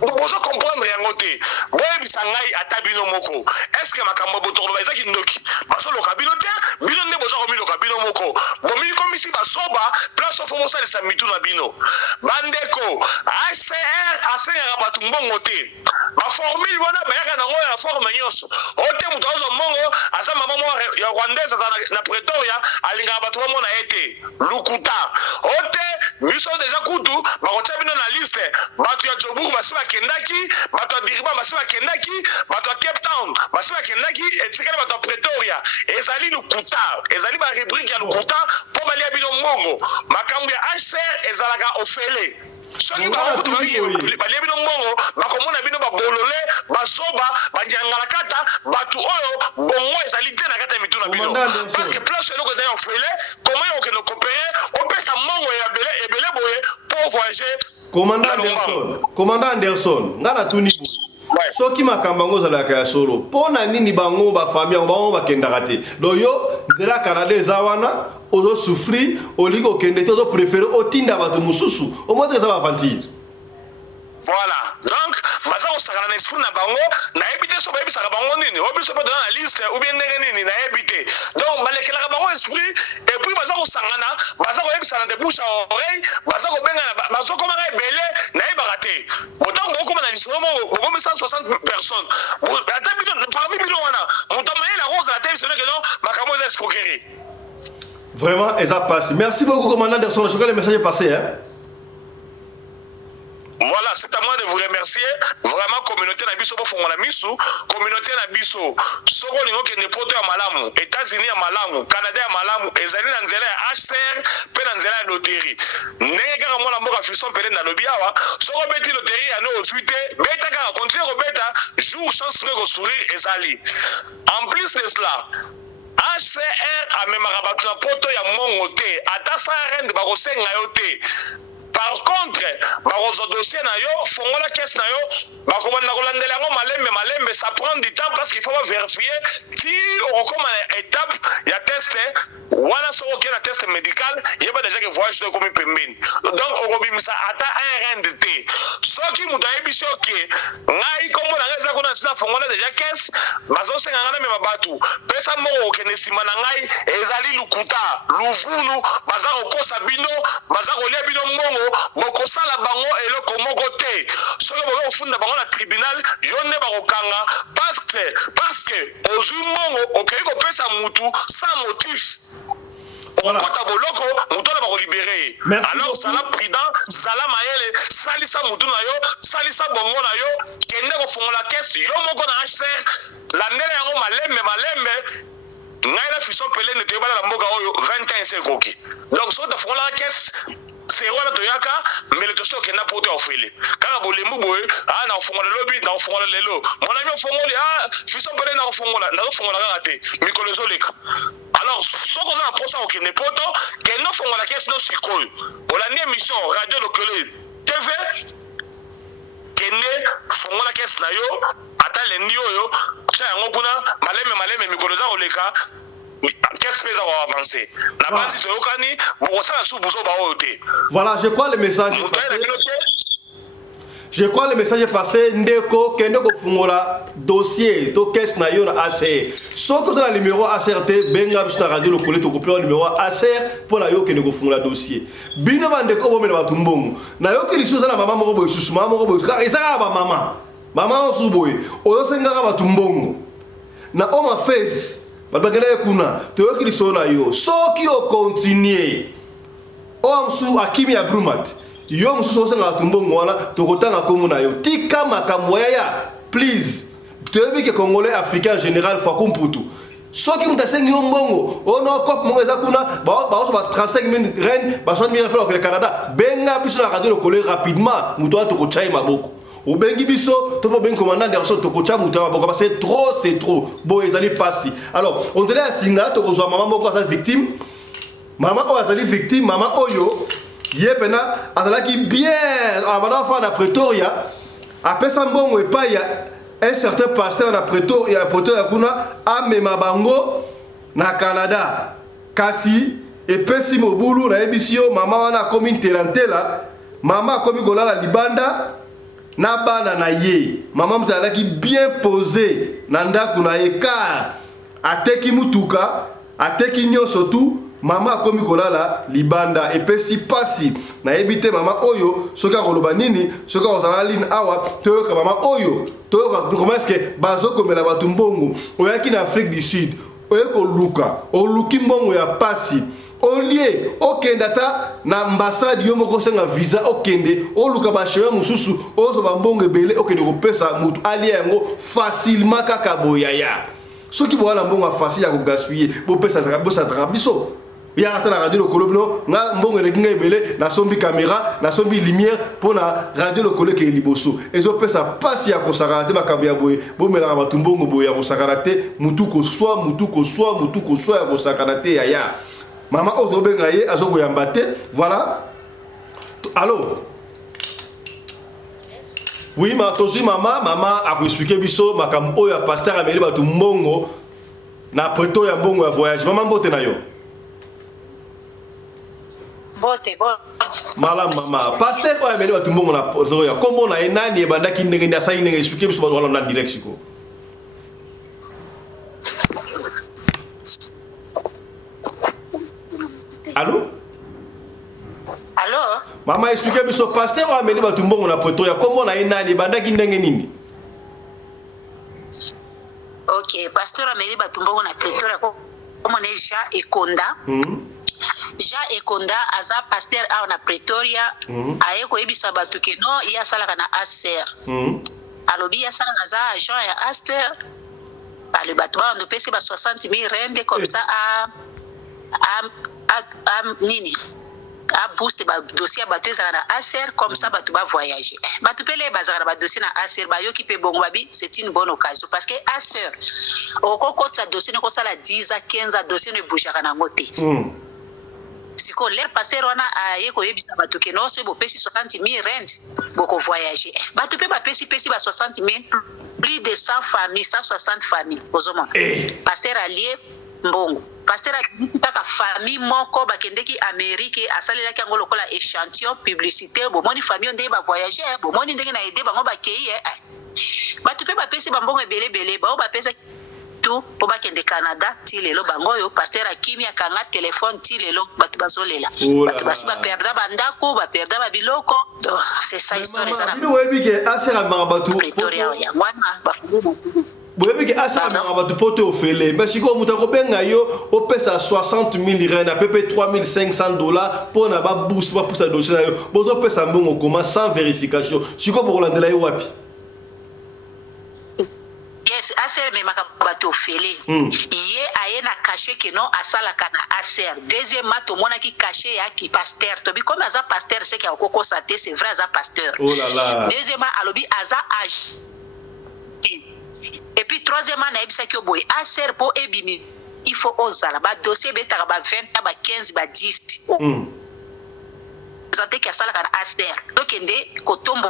bozokomprendre yango te boyebisa ngai ata bino moko estce makambo botokoloba ezaki ndoki bazoloka bino te bino nde boza komiloka bino moko bomikomisi basoba place ofo bosalisa mitu na bino bandeko HCR asengaka bato mbongo te baformule wana bayaka nango ya forme nyonso ote mutu azo mbongo aza mama moko ya rwandaise aza na Pretoria alingaka bato bamona ye te lukuta ote biso deja kutu bakotya bino na liste bato ya Djobour basi bakendaki bato ya Birima basi bakendaki bato ya Cape Town basi bakendaki etikali bato ya Pretoria ezali lukuta ezali barubrike ya lukuta mpo balia bino mbongo makambo ya HCR ezalaka ofele soki balia bino mbongo bakomona bino babolole basoba banjangalakata bato oyo bongo ezali te na kata ya mitu na bino parce que place eloko ezali ofele koma yo okende kopeye opesa mbongo ya ebele boye po voyager. Commandant Anderson nga natuni boye soki makambo yango ozalaka ya solo mpo na nini bango bafamille yango bango bakendaka te donc yo nzela Canada eza wana ozosouffrir olingi okende te ozoprefere otinda bato mosusu omoi te eza baventure. Voilà, donc baza kosakana na esprit na bango nayebi te so bayebisaka bango nini oyo biso mpe toza na liste ou bien ndenge nini nayebi te donc balekelaka bango esprit et puis baza kosangana baza koyebisana de bouche à oreille baza kobengana bazokomaka ebele nayebaka te botango bokoma na lisolo moko bokomi 160 personnes ata bino parmi bino wana moto amayela kozala te bisono keno makambo eza escroquerie. Vraiment eza passe. Merci beaucoup commandant Anderson, je crois que le message est passé hein. Voilà, c'est à moi de vous remercier. Vraiment, communauté Nabiso, communauté Nabiso, Soko Lingo qui n'est pas à Malamu, États-Unis à Malamu, Canada à Malamu, Ezali Nanzela à HCR, Penanzela à loterie. Nega Mola Moka Fisson Pelen na Lobiawa, Soko Beti loterie à nos suite, Beta Kara, continue au Beta, joue chance de sourire Ezali. En plus de cela, HCR a même rabattu na poto ya mongote, atasa rende bakosenga yote. Par contre, barozo dossier na yo, fongola caisse na yo, bakomanda kolandela ngo malembe, ça prend du temps parce qu'il faut vérifier si on comme étape il y a test wana so ok na test médical, il y a déjà que voyage de comme pembeni. Donc on robimisa ata un RNDT. Soki mutayebi soki ngai kombo na ngeza kuna sina fongola déjà caisse, bazo senga ngana me mabatu. Pesa moko okene sima na ngai ezali lukuta, luvulu, baza kokosa bino, baza kolia bino mongo bokosala bango eloko moko te soki bokofunda bango na tribunal yo nde bakokanga parce que ozwi mbongo okei kopesa mutu sans motif okota boloko mutu wana bakolibere alors sala prudent sala mayele salisa mutu na yo salisa bongo na yo kende kofongola kese yo moko na HCR landela yango malembe ngai na Fisson Pelene toyebana na mboka oyo 20 ans ekoki donc soki tofongola kese c'est voilà toyaka mais le tosto kena poto ofele kaka bolembu boye na ofongola lobi na ofongola lelo mon ami ofongoli Fisson Pelene na ofongola kaka te mikolo ezoleka alors soko za posa okene poto kena ofongola kesi no sikoyo olandi émission radio lokole TV kende fongola kesi na yo ata lendi oyo cha yango kuna maleme mikolo za oleka qu'est-ce que ça va avancer la base de okani bokosa sous buzo ba oyote. Voilà, je crois le message est passé. Je crois le message est passé. Ndeko kende ko fungola dossier to caisse na yo na HCR. Soko za le numéro ACRT benga biso na radio lokole to copier le numéro ACR pour na yo kende ko fungola dossier. Bino ba ndeko bo mena ba tumbongo. Na yo ke liso za na mama moko boy susu mama moko boy. Ka ezaka ba mama. Mama osu boy. Oyo senga ba tumbongo. Na oma face Babagana kuna toyoki lisona yo soki o continue o amsu akimi ya brumat yo msusu osenga tumbongo wana tokotanga komo na yo tika makambo ya please toyebi ke congolais africain en général fois kumputu soki mutasengi yo mbongo ono kop mo eza kuna ba oso ba 35 minutes reine ba 60 minutes pour le Canada benga biso na radio le coller rapidement muto tokochai maboko Obengi biso, to bengi commandant de raison to kocha mutama boka c'est trop. Bo ezali passi. Alors, on dirait à Singa to kozwa maman moko sa victime. Maman o azali victime, maman oyo yepena azalaki bien abana fa na Pretoria. Après ça mbongo epa ya un certain pasteur na Pretoria kuna amema bango na Canada. Kasi epesi mobulu na ebisio mama wana komi interantela, mama komi kolala libanda. Na bana na ye mama mutalaki bien posé na ndaku na ye car ateki mutuka ateki nyoso tu mama akomi kolala libanda epesi pasi na ebite mama oyo soka koloba nini soka ozala line awa toyoka mama oyo toyoka comment est-ce que bazo komela batu mbongo oyaki na Afrique du Sud oyeko luka oluki mbongo ya pasi Olie, okendata na ambassade yo moko senga visa okende, oluka ba chemin mususu, ozo ba mbongo belé okende ko pesa mutu ali yango facilement kaka boyaya. Soki boala mbongo facile ya ko gaspiller, bo pesa za biso. Ya ata na radio lokolo bino, nga mbongo le kinga belé na sombi caméra, na sombi lumière pour na radio lokolo ke liboso. Ezo pesa pasi ya ko sakarate ba kabuya boye, bo mela ba tumbongo boya ko sakarate, mutu ko soit ya ko sakarate yaya. Maman Odobengaye azoko yambate voilà allô oui ma tozi maman a expliqué biso makambo oyo pasteur ameli batu mbongo na preto ya mbongo ya voyage maman mbote na yo bote malam mama pasteur oyo ameli batu mbongo na preto ya kombo na enani ebandaki ndenge ndi asali ndenge expliqué biso batu wala na direct siko Allô? Allô? Maman expliquez biso pasteur ameli batu mbongo na poto ya kombo na enani bandaki ndenge nini? OK, pasteur ameli batu mbongo na poto ya kombo neja ekonda. Jean Ekonda aza pasteur a na Pretoria aye ko ebisa batu ke no ya salaka na Aster alobi ya salaka za agent ya Aster ale batu ba ndo pesi ba 60,000 rende comme ça nini a boost ba dossier batu za na Aster comme ça batu ba voyager batu pele bazaka ba dossier na Aster ba yoki pe bongo babi c'est une bonne occasion parce que Aster okoko sa dossier ne ko sala 10 à 15 dossier ne bougera na ngote siko l'air passer wana aye ko yebisa batu ke no se bo pesi 60,000 rent boko voyager batu pe ba pesi ba 60,000 plus de 100 familles 160 familles ozoma passer allié mbongo passer a famille moko bakendeki Amérique asalela ki ngolo kola échantillon publicité bo moni famille ndé ba voyager bo moni ndenge na aider bango ba kei batu pe ba pesi ba mbongo belé ba ba pesa tout po bakende Canada ti lelo bango yo pasteur akimi akanga téléphone ti lelo batu bazolela batu basi ba perda bandako ba perda ba biloko c'est ça histoire ça bino webi ke asera mabatu Pretoria ya wana ba boyebi ke asera mabatu poto ofele mais siko mutako benga yo opesa 60,000 rand à peu près $3,500 pour na ba boost ba pour sa dossier na yo bozo pesa mbongo comment sans vérification siko pour landela yo wapi. Yes, ASER me makabato fele. Iye aye na caché que non asala kana ASER. Deuxièmement, to mona ki caché ya ki pasteur. To bi comme aza pasteur c'est qu'il y a koko saté, c'est vrai aza pasteur. Oh là là. Deuxièmement, alobi aza âge. Et puis troisièmement, na ebisa ki boy ASER po ebimi. Il faut osala ba dossier betaka ba 20 ba 15 ba 10. Santé ki asala kana ASER. Donc ende kotombo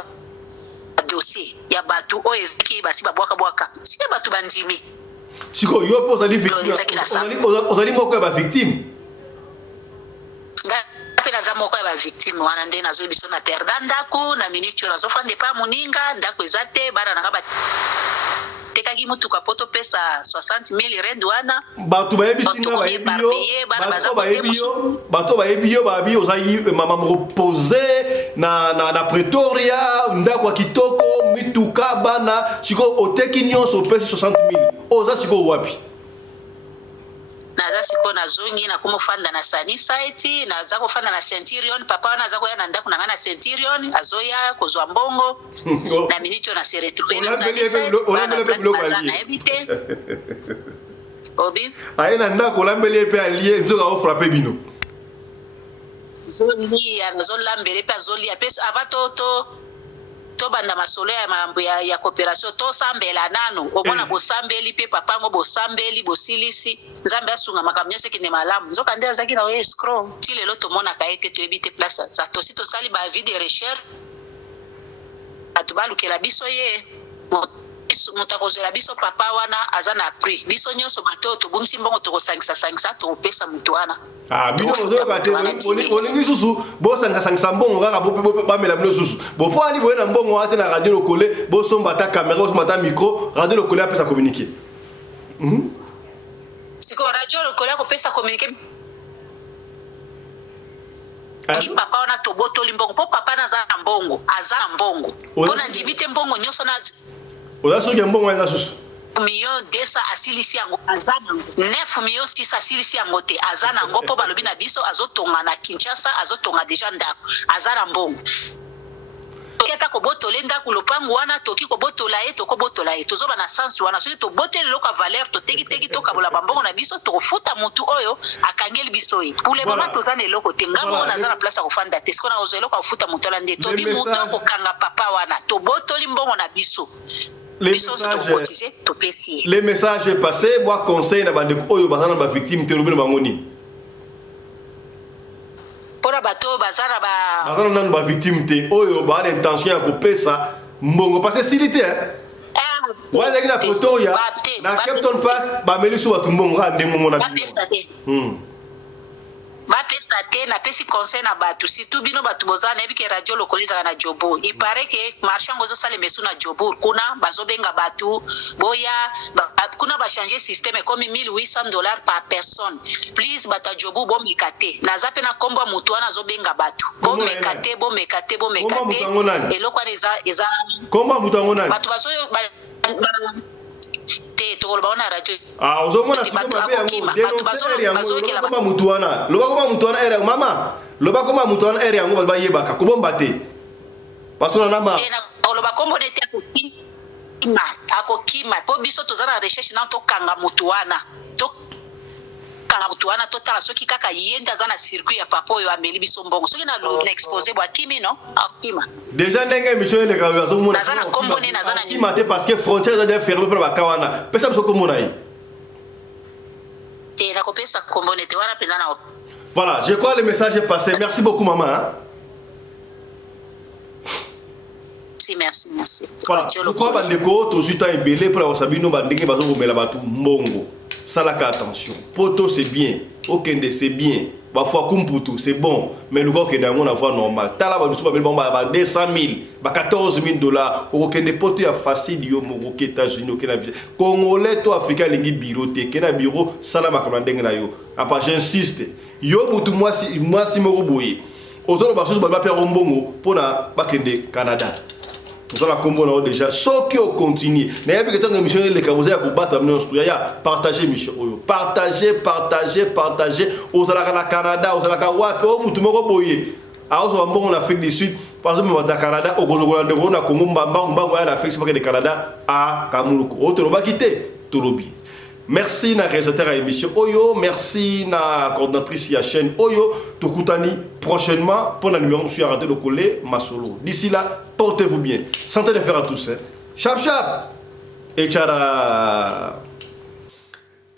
dossier ya batu o ezaki basi babwaka si batu bandimi siko yo po zali victime ozali moko ya ba victime ngapela za moko ya ba victime wana nde nazo biso na perda ndako na minitio nazo fande pa muninga ndako ezate bana nanga tekaki mutuka poto pesa 60,000 rand wana batu bayebisinga bato bayebiyo babi ozali mama reposer na Pretoria ndako ya kitoko mituka bana siko oteki nyonso pesi 60,000 oza siko wapi naza siko na zongi na kumufanda na Sunny Site naza kufanda na Centurion papa wana naza koya na ndako na Centurion azoya kozwa mbongo na minitio na se retrouver na Sunny Site na ebite obi aina ndako lambeli pe allié nzoka o frapper bino zoli ya zolambele pe zoli apeso avato to banda masolo ya mambo ya coopération to sambela nano omona bosambeli pe papango bosambeli bosilisi nzambe asunga makamnyo se kine malamu nzoka nde azaki na escrow ti lelo to mona kaete to ebite place sa to si to sali ba vie de recherche atubalukela biso ye mutakozela biso papa wana azana prix biso nyonso bato to bungisi mbongo to kosangisa to pesa mutu wana bino ozoka te olingi susu bo sangisa mbongo kaka bo bamela bino susu bo po ani boyena mbongo ate na radio lokole bo somba ta caméra somba ta micro radio lokole apesa communiquer siko radio lokole ko pesa communiquer Aki papa wana to botoli mbongo po papa na za mbongo azana mbongo pona ndibite mbongo nyonso na oza soki mbongo eza susu million 200 asilisi yango azana 9 million 6 asilisi yango te azana ngo po balobi na biso azotonga na Kinshasa azotonga deja ndako azana mbongo keta ko botola ndako lopango wana toki ko botola ye to ko botola ye tozoba na sens wana soki to botela loka valeur to teki to kabola bambongo na biso to kofuta mutu oyo akangeli biso ye pour le moment tozana eloko te ngambo na zana place ko fanda te skona ozelo ko futa mutu la nde to bi mutu ko kanga papa wana to botoli mbongo na biso. Les messages passés, moi conseil na bande oyo bazana ba victime te rubino bangoni. Pora bato bazana ba victime te oyo ba intention ya kopesa mbongo parce que silité wala ngina Pretoria na Captain Park ba meliso batu mbongo ande mbongo na bapesa te na pesi conseil na batu surtout bino batu bozana ebike radio lokoliza na Jobour il paraît que marchand gozo sale mesu na Jobour kuna bazobenga batu boya kuna ba changer système comme $1,800 par personne please bata Jobour bo mikate na zape na kombo mutu wana zobenga batu bo mekate eloko eza komba mutango nani batu bazoyo te tokoloba na radio ah ozomona siko mabe yango dénoncer yango koma mutu wana loba koma mutu wana ere mama loba koma mutu wana ere yango ba yebaka kobomba te pasona na ma loba kombo nete akokima po biso toza na recherche na tokanga mutu wana totala soki kaka yenda za na circuit ya papa oyo ameli biso mbongo soki na exposé bwa kimi no akima déjà ndenge émission ele ka azomona nazana kombo ne nazana ni mate parce que frontière za fermé pour ba kawana pesa biso kombo na yi te na kopesa kombo ne te wana pesa na voilà je crois le message est passé merci beaucoup maman hein? Merci. Voilà, je crois que tout suite est belé pour la sabino bandenge bazo komela batu mbongo. Salaka attention. Poto c'est bien, okende c'est bien. Parfois kumputu c'est bon, mais le gars qui est dans mon avoir normal. Tala ba biso ba 200 000, ba 14 000 dollars. Okende poto ya facile yo mo ke États-Unis okena vie. Congolais to africain lingi bureau te, kena bureau salama comme ndenge na yo. Apa j'insiste. Yo mutu moi si mo boye. Ozolo ba soso ba père mbongo pona ba kende Canada. Nous allons comprendre déjà. Ce qui continue. N'ayez que tant que mission les cabosés à combattre partagez mission. Partagez. Aux Alaka Canada, aux Alaka Wap, au Moutumoko Boye. À Ozambo en Afrique du Sud, par exemple au Canada, au Congo, au Congo, en Afrique du Canada, à Kamuluko. Autre va quitter Tolobi. Merci na réalisateur à l'émission Oyo, merci na coordinatrice à chaîne Oyo, Tokutani prochainement pour la numéro sur Radio Lokole Masolo. D'ici là, portez-vous bien. Santé de faire à tous. Chap et tchara.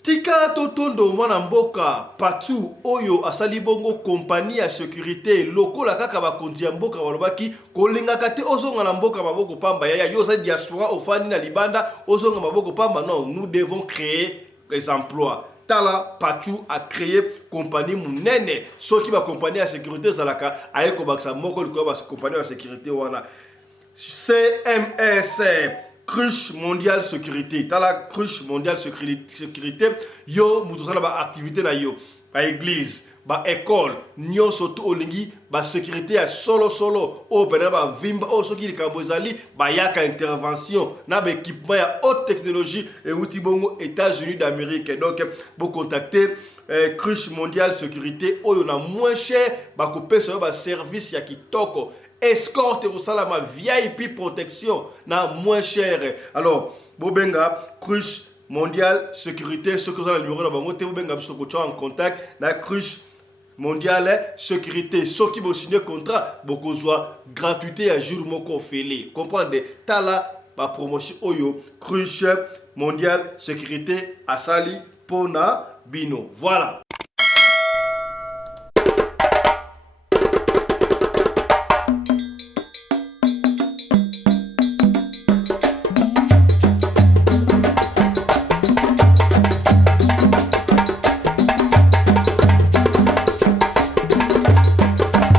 Tika totondo mwana mboka patu Oyo asali bongo compagnie à sécurité lokola kaka ba konti ya mboka walobaki kolinga kate ozonga na mboka maboko pamba ya yo za diaspora ofani na libanda ozonga maboko pamba non nous devons créer les emplois. Tala Patu a créé compagnie munene soki ba compagnie à sécurité zalaka ayeko baksa moko liko ba compagnie à sécurité wana CMS Cruche mondiale sécurité. Tala cruche mondiale sécurité yo mutuzana ba activité na yo ba église ba école nyonso to olingi ba sécurité ya solo o pena ba vimba o soki likabozali ba yaka intervention na ba équipement ya haute technologie et outil bongo États-Unis d'Amérique. Donc vous contacter Cruche mondiale sécurité oyo na moins cher ba couper sur ba service ya kitoko escorte au salama VIP protection na moins cher. Alors bobenga Cruche mondiale sécurité ce que vous avez le numéro na bango te bobenga biso ko en contact na Cruche mondiale sécurité ceux qui vont signer contrat beaucoup soit gratuité à jour moko félé comprendre tala ba promotion oyo Cruche mondiale sécurité asali pona bino voilà.